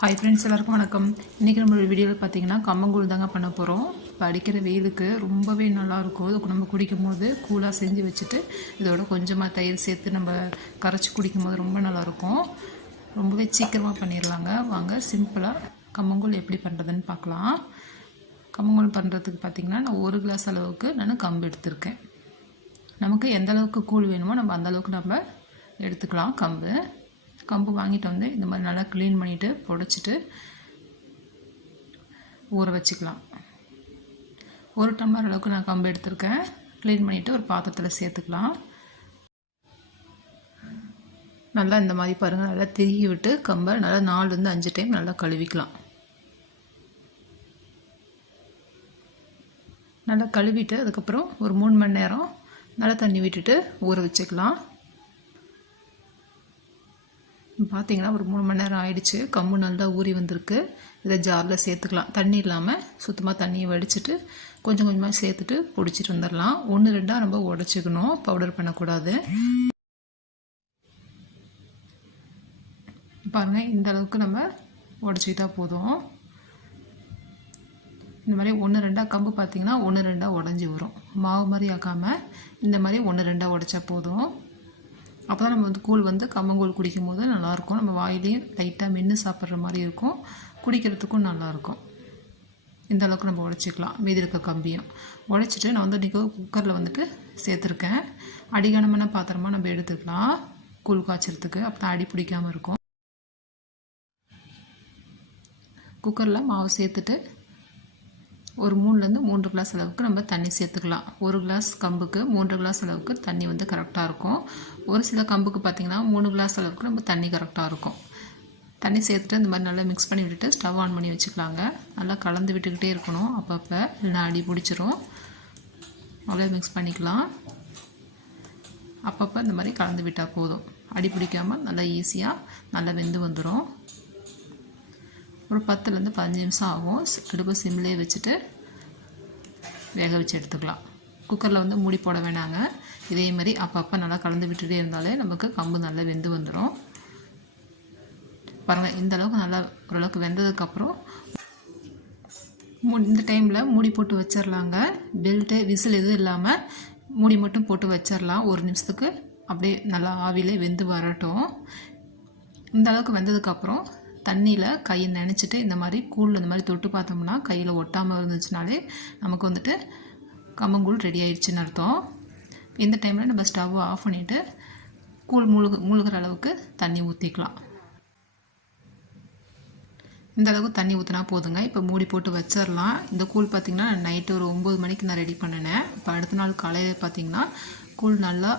Hi friends எல்லாருக்கும் வணக்கம். இன்றைக்கி நம்மளோட வீடியோவில் பார்த்தீங்கன்னா கம்மங்கூழ் தாங்க பண்ண போகிறோம் இப்போ அடிக்கிற வெயிலுக்கு ரொம்பவே நல்லாயிருக்கும். அதுக்கு நம்ம குடிக்கும் போது கூலாக செஞ்சு வச்சுட்டு இதோட கொஞ்சமாக தயிர் சேர்த்து நம்ம கரைச்சி குடிக்கும் போது ரொம்ப நல்லாயிருக்கும். ரொம்பவே சீக்கிரமாக பண்ணிடலாங்க வாங்க சிம்பிளாக கம்மங்கூழ் எப்படி பண்ணுறதுன்னு பார்க்கலாம். கம்மங்கூழ் பண்ணுறதுக்கு பார்த்திங்கன்னா நான் ஒரு கிளாஸ் அளவுக்கு நான் கம்பு எடுத்திருக்கேன். நமக்கு எந்த அளவுக்கு கூழ் வேணுமோ நம்ம அந்த அளவுக்கு நம்ம எடுத்துக்கலாம் கம்பு. கம்பு வாங்கிட்டு வந்து இந்த மாதிரி நல்லா க்ளீன் பண்ணிவிட்டு புடச்சிட்டு ஊற வச்சுக்கலாம். ஒரு டம்ளர் அளவுக்கு நான் கம்பு எடுத்திருக்கேன். க்ளீன் பண்ணிவிட்டு ஒரு பாத்திரத்தில் சேர்த்துக்கலாம். நல்லா இந்த மாதிரி பாருங்கள் நல்லா திருகி விட்டு கம்பை நல்லா நாலுலேருந்து அஞ்சு டைம் நல்லா கழுவிக்கலாம். நல்லா கழுவிட்டு அதுக்கப்புறம் ஒரு மூணு மணி நேரம் நல்லா தண்ணி விட்டுட்டு ஊற வச்சுக்கலாம். பார்த்தீங்கன்னா ஒரு மூணு மணி நேரம் ஆயிடுச்சு. கம்பு நல்லா ஊறி வந்திருக்கு. இதை ஜாரில் சேர்த்துக்கலாம். தண்ணி இல்லாமல் சுத்தமாக தண்ணியை வடிச்சிட்டு கொஞ்சம் கொஞ்சமாக சேர்த்துட்டு பிடிச்சிட்டு வந்துடலாம். ஒன்று ரெண்டாக நம்ம உடச்சிக்கணும். பவுடர் பண்ணக்கூடாது. பாருங்கள் இந்த அளவுக்கு நம்ம உடச்சிக்கிட்டா போதும். இந்த மாதிரி ஒன்று ரெண்டாக கம்பு பார்த்திங்கன்னா ஒன்று ரெண்டாக உடஞ்சி வரும். மாவு மாதிரி ஆக்காமல் இந்த மாதிரி ஒன்று ரெண்டாக உடச்சா போதும். அப்போ தான் நம்ம வந்து கூழ் வந்து கம்மங்கூழ் குடிக்கும் போது நல்லாயிருக்கும். நம்ம வாயிலையும் லைட்டாக மென்று சாப்பிட்ற மாதிரி இருக்கும். குடிக்கிறதுக்கும் நல்லாயிருக்கும். இந்த அளவுக்கு நம்ம உடச்சிக்கலாம். மீதி இருக்க கம்பியும். உடச்சிட்டு நான் வந்து இன்றைக்கி குக்கரில் வந்துட்டு சேர்த்துருக்கேன். அடிகனமான பாத்திரமாக நம்ம எடுத்துக்கலாம். கூழ் காய்ச்சறதுக்கு. அப்போ தான் அடி பிடிக்காமல் இருக்கும். குக்கரில் மாவு சேர்த்துட்டு ஒரு மூணுலேருந்து மூன்று கிளாஸ் அளவுக்கு நம்ம தண்ணி சேர்த்துக்கலாம். ஒரு கிளாஸ் கம்புக்கு மூன்று கிளாஸ் அளவுக்கு தண்ணி வந்து கரெக்டாக இருக்கும். ஒரு சில கம்புக்கு பார்த்திங்கன்னா மூணு கிளாஸ் அளவுக்கு நம்ம தண்ணி கரெக்டாக இருக்கும். தண்ணி சேர்த்துட்டு இந்த மாதிரி நல்லா மிக்ஸ் பண்ணி விட்டுட்டு ஸ்டவ் ஆன் பண்ணி வச்சுக்கலாங்க. நல்லா கலந்து விட்டுக்கிட்டே இருக்கணும் அப்பப்போ. இல்லைனா அடி பிடிச்சிரும். நல்லா மிக்ஸ் பண்ணிக்கலாம். அப்பப்போ இந்த மாதிரி கலந்து விட்டால் போதும். அடி பிடிக்காமல் நல்லா ஈஸியாக நல்லா வெந்து வந்துடும் ஒரு பத்துலேருந்து பதினஞ்சு நிமிஷம் ஆகும். அடுப்பு சிம்லேயே வச்சுட்டு வேக வச்சு எடுத்துக்கலாம். குக்கரில் வந்து மூடி போட வேணாங்க. இதே மாதிரி அப்பப்போ நல்லா கலந்து விட்டுட்டே இருந்தாலே நமக்கு கம்பு நல்லா வெந்து வந்துடும். பாருங்கள் இந்த அளவுக்கு நல்லா ஓரளவுக்கு வெந்ததுக்கப்புறம் மூ இந்த டைமில் மூடி போட்டு வச்சிடலாங்க பெல்ட்டு விசில் எதுவும் இல்லாமல் மூடி மட்டும் போட்டு வச்சிடலாம் ஒரு நிமிஷத்துக்கு அப்படியே நல்லா ஆவிலே வெந்து வரட்டும். இந்த அளவுக்கு வெந்ததுக்கப்புறம் தண்ணியில் கையை நினச்சிட்டு இந்த மாதிரி கூழ் இந்த மாதிரி தொட்டு பார்த்தோம்னா கையில் ஒட்டாமல் இருந்துச்சுனாலே நமக்கு வந்துட்டு கம்மங்கூழ் ரெடி ஆயிடுச்சுன்னு அர்த்தம். இந்த டைமில் நம்ம ஸ்டவ்வை ஆஃப் பண்ணிவிட்டு கூழ் மூழ்கு மூழ்கிற அளவுக்கு தண்ணி ஊற்றிக்கலாம் இந்த அளவுக்கு தண்ணி ஊற்றினா போதுங்க. இப்போ மூடி போட்டு வச்சிடலாம் இந்த கூழ் பார்த்திங்கன்னா நைட்டு ஒரு ஒம்பது மணிக்கு நான் ரெடி பண்ணினேன். இப்போ அடுத்த நாள் காலையில் பார்த்திங்கன்னா கூழ் நல்லா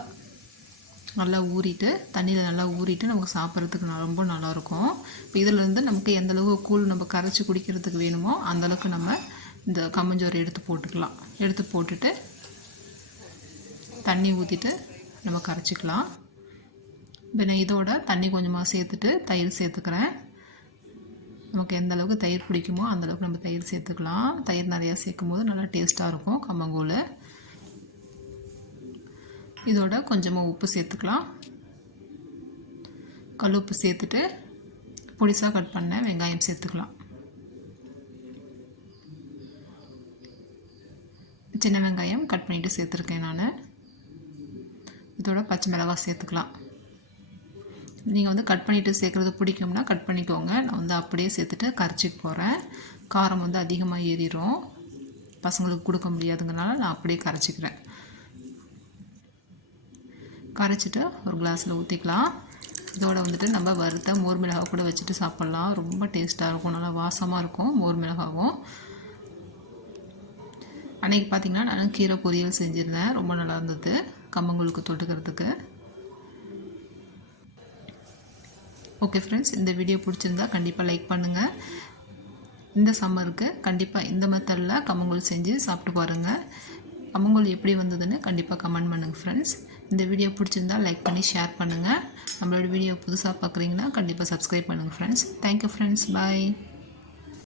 நல்லா ஊறிட்டு தண்ணியில் நல்லா ஊறிட்டு நமக்கு சாப்பிட்றதுக்கு ரொம்ப நல்லாயிருக்கும் இப்போ இதிலேருந்து நமக்கு எந்தளவு கூழ் நம்ம கரைச்சி குடிக்கிறதுக்கு வேணுமோ அந்தளவுக்கு நம்ம இந்த கம்மஞ்சோறு எடுத்து போட்டுக்கலாம். எடுத்து போட்டுட்டு தண்ணி ஊற்றிட்டு நம்ம கரைச்சிக்கலாம். இப்போ நான் இதோட தண்ணி கொஞ்சமாக சேர்த்துட்டு தயிர் சேர்த்துக்கிறேன். நமக்கு எந்த அளவுக்கு தயிர் பிடிக்குமோ அந்தளவுக்கு நம்ம தயிர் சேர்த்துக்கலாம். தயிர் நிறையா சேர்க்கும் போது நல்லா டேஸ்ட்டாக இருக்கும் கம்மங்கூழ். இதோட கொஞ்சமாக உப்பு சேர்த்துக்கலாம். கல் உப்பு சேர்த்துட்டு பொடிசாக கட் பண்ண வெங்காயம் சேர்த்துக்கலாம். சின்ன வெங்காயம் கட் பண்ணிவிட்டு சேர்த்துருக்கேன் நான். இதோட பச்சை மிளகா சேர்த்துக்கலாம். நீங்கள் வந்து கட் பண்ணிவிட்டு சேர்க்குறது பிடிக்கும்னா கட் பண்ணிக்கோங்க. நான் வந்து அப்படியே சேர்த்துட்டு கரைச்சிக்கு போகிறேன் காரம் வந்து அதிகமாக ஏறிடும் பசங்களுக்கு கொடுக்க முடியாதுங்கனால நான் அப்படியே கரைச்சிக்கிறேன். கரைச்சிட்டு ஒரு கிளாஸில் ஊற்றிக்கலாம் இதோட வந்துட்டு நம்ம வறுத்த மோர் மிளகாய் கூட வச்சுட்டு சாப்பிட்லாம். ரொம்ப டேஸ்ட்டாக இருக்கும். நல்லா வாசமாக இருக்கும் மோர் மிளகாவும். அன்றைக்கி பார்த்திங்கன்னா நான் கீரை பொரியல் செஞ்சுருந்தேன். ரொம்ப நல்லா இருந்தது. கம்மங்களுக்கு தொட்டுக்கிறதுக்கு. ஓகே ஃப்ரெண்ட்ஸ் இந்த வீடியோ பிடிச்சிருந்தா கண்டிப்பாக லைக் பண்ணுங்கள் இந்த சம்மருக்கு கண்டிப்பாக இந்த மெத்தடில் கம்மங்கூழ் செஞ்சு சாப்பிட்டு பாருங்கள் அவங்களுக்கு எப்படி வந்ததுன்னு கண்டிப்பாக கமெண்ட் பண்ணுங்கள் ஃப்ரெண்ட்ஸ் இந்த வீடியோ பிடிச்சிருந்தா லைக் பண்ணி ஷேர் பண்ணுங்கள் நம்மளோட வீடியோ புதுசாக பார்க்குறீங்கன்னா கண்டிப்பாக சப்ஸ்கிரைப் பண்ணுங்கள் ஃப்ரெண்ட்ஸ் தேங்க்யூ ஃப்ரெண்ட்ஸ் பாய்